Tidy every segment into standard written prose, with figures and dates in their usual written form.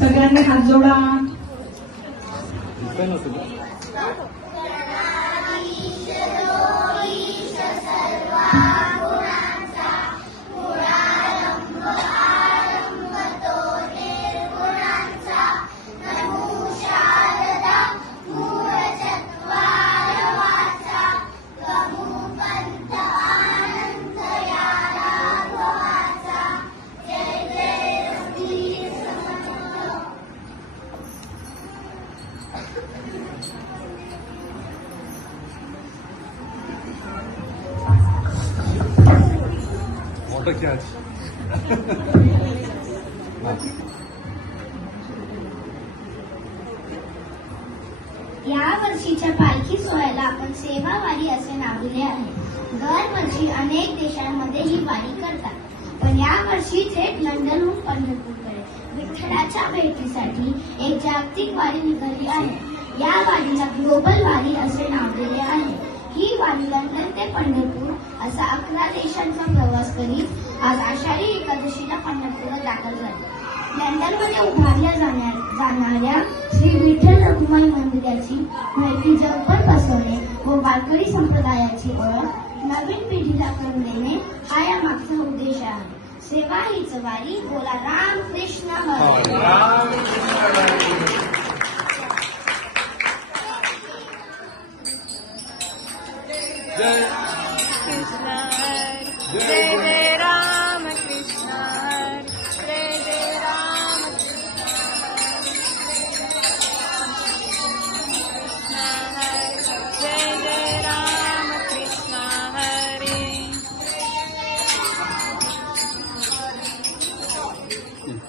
सगळ्यांनी हात जोडा. या वर्षीच्या पालखी सोहळ्याला आपण सेवावारी असे नाव दिले आहे. दरवर्षी अनेक देशांमध्ये ही वारी करतात, पण या वर्षी थेट लंडनहून पंढरपूरकडे विठ्ठलाच्या भेटीसाठी एक जागतिक वारी निघाली आहे. या वारीला ग्लोबल वारी असे नाव दिले आहे. ही वारी लंडन ते पंढरपूर असा 11 देशांचा प्रवास करीत आज आषाढी एकादशीला पंढरपूरला दाखल झाली. लंडनमध्ये उभारल्या जाणाऱ्या श्री विठ्ठल रखुमाई मंदिराची माहिती जगभर पसरवणे व वारकरी संप्रदायाची ओळख नवीन पिढीला करून देणे हा या मागचा उद्देश आहे. सेवा हीच वारी. बोला रामकृष्ण हरी. जय कृष्ण हरी जय जय राम कृष्ण हरी जय जय राम कृष्ण हरी जय जय राम कृष्ण हरी.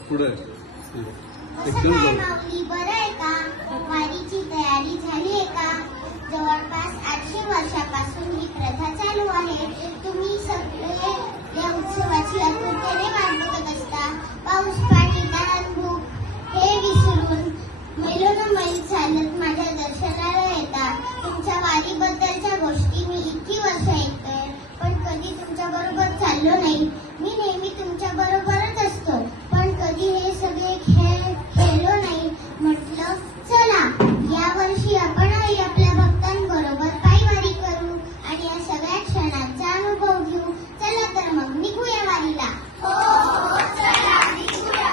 पुढे एकदम माऊली बरं आहे का? वारीची तयारी झाली आहे का? जवळपास 800 वर्षापासून ही प्रथा चालू आहे. तुम्ही सगळे या उत्सवाची आतुरतेने वाट बघत असता. पाऊस पाणी तहान भूक हे विसरून मैलोनमैल चालत माझ्या दर्शनाला येता. तुमच्या वारीबद्दलच्या गोष्टी मी इतकी वर्ष ऐकतोय, पण कधी तुमच्या बरोबर चाललो नाही. मी नेहमी तुमच्या बरोबरच असतो, पण कधी हे सगळे खेळ खेळलो नाही. म्हटलं चला या वर्षी आपणही आपल्या भक्तांबरोबर पायवारी करू आणि या सगळ्या क्षणांचा अनुभव घेऊ. चला तर मग निघूया वारीला. हो चला निघूया.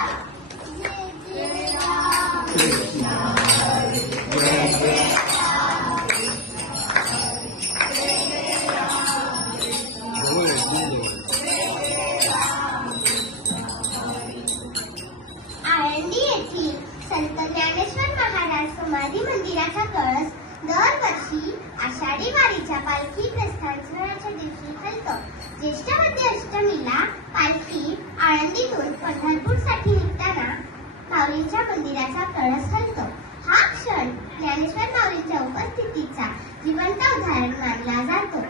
आळंदी येथील संत ज्ञानेश्वर महाराज समाधी मंदिराचा कळस दरवर्षी आषाढी वारीच्या पालखी प्रस्थान सोहळ्याच्या दिवशी हलतो. ज्येष्ठ मध्य अष्टमीला पालखी आळंदीतून पंढरपूरसाठी निघताना माऊलीच्या मंदिराचा कळस हलतो. हा क्षण ज्ञानेश्वर माऊलीच्या उपस्थितीचा जिवंत उदाहरण मानला जातो.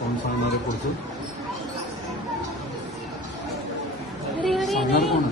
कोण सांगणार आहे पुढचं? सांगणार कोण?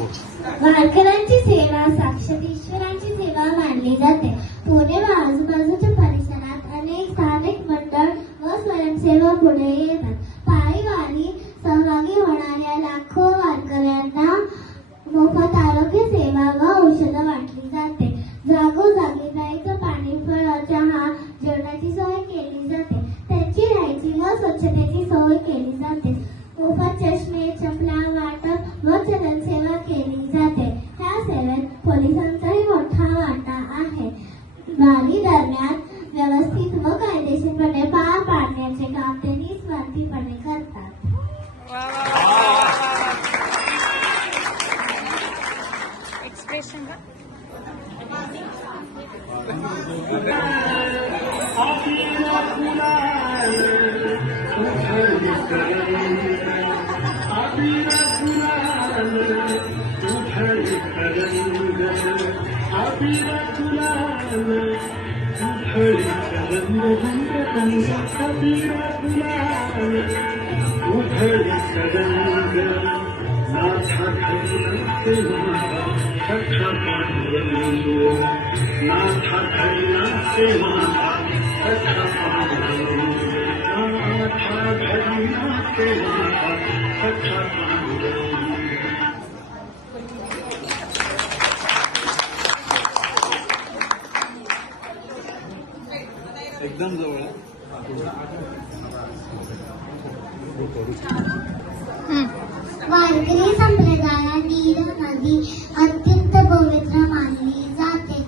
वारकऱ्यांची सेवा साक्षात ईश्वरांची सेवा मानली जाते. पुणे व आजूबाजूच्या परिसरात अनेक स्थानिक मंडळ व स्वयंसेवक पुढे येतात. पायी वारी सहभागी होणाऱ्या लाखो वारकऱ्यांना मोफत आरोग्य सेवा व औषधं वाटली जाते. जागोजागी प्यायचं पाणी, फळं, चहा, जेवणाची सोय केली जाते. त्यांची राहायची व स्वच्छतेची सोय केली जाते. मोफत चष्मे, चपला वाटप व चलनसेवा केली जाते. ह्या सेवेत पोलिसांचाही मोठा वाटा आहे. वारी दरम्यान व्यवस्थित व कायदेशीरपणे पार पाडण्याचे काम ते निस्वार्थीपणे करतात. एक्सप्रेशन का एकदम जवळ आहे. वारकरी संप्रदायात नीर नदी अत्यंत पवित्र मानली जाते.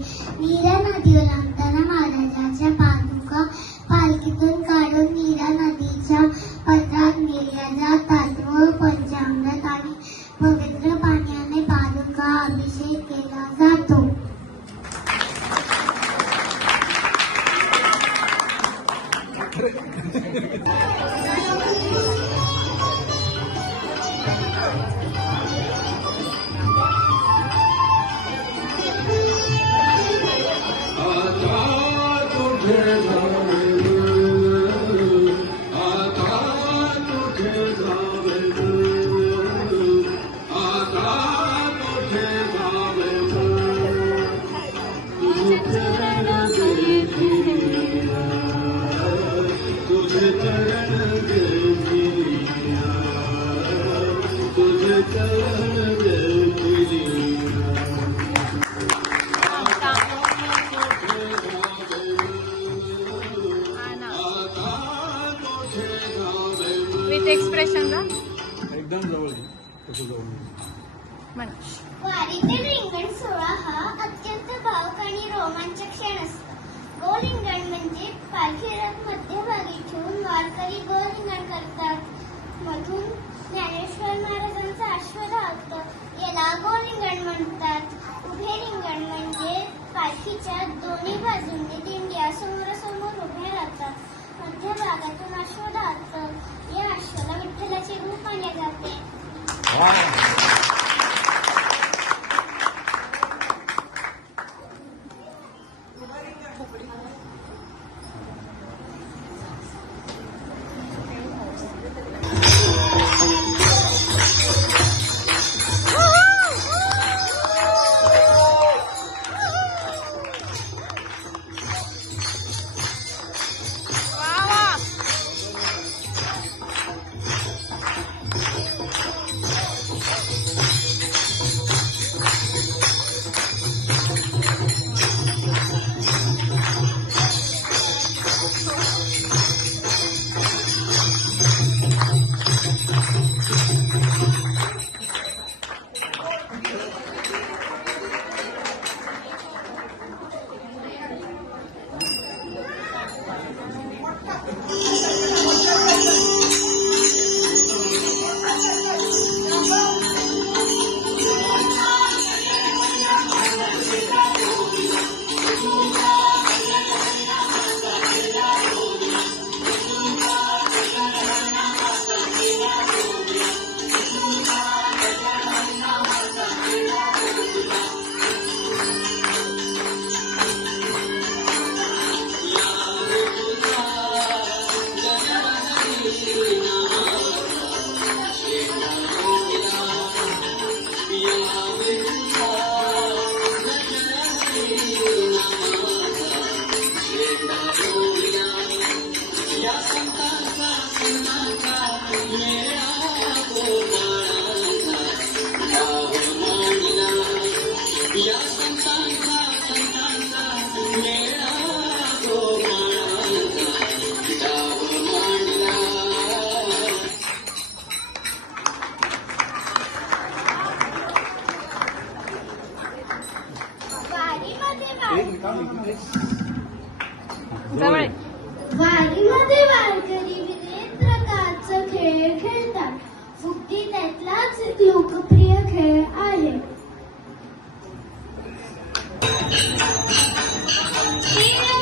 नीरा नदी ओलांडताना महाराजांच्या पादुका पालखीतून काढून नीरा नदीच्या पत्रात नेल्या जातात व पंचामृत आणि पवित्र पाण्याने पादुका अभिषेक केला जातो. विथ एक्सप्रेशन का एकदम जवळ आहे. तसं जवळ आहे. म्हणा. वारीतील रिंगण सोहळा हा अत्यंत भावुक आणि रोमांचक क्षण असतो. गोल रिंगण म्हणजे पालखी रथ मध्यभागी ठेवून वारकरी गोल रिंगण करतात. मधून ज्ञानेश्वर महाराजांचा अश्वधावत याला गोल रिंगण म्हणतात. उभे रिंगण म्हणजे पालखीच्या दोन्ही बाजूंनी दिंड्या समोरासमोर उभ्या राहतात. मध्यभागातून अश्वधावत या अश्वाला विठ्ठलाचे रूप मानले जाते. जवळ आहे. वारीमध्ये वारकरी विविध प्रकारचा खेळ खेळतात. फुगडी त्यातलाच एक लोकप्रिय खेळ आहे. ठीक आहे.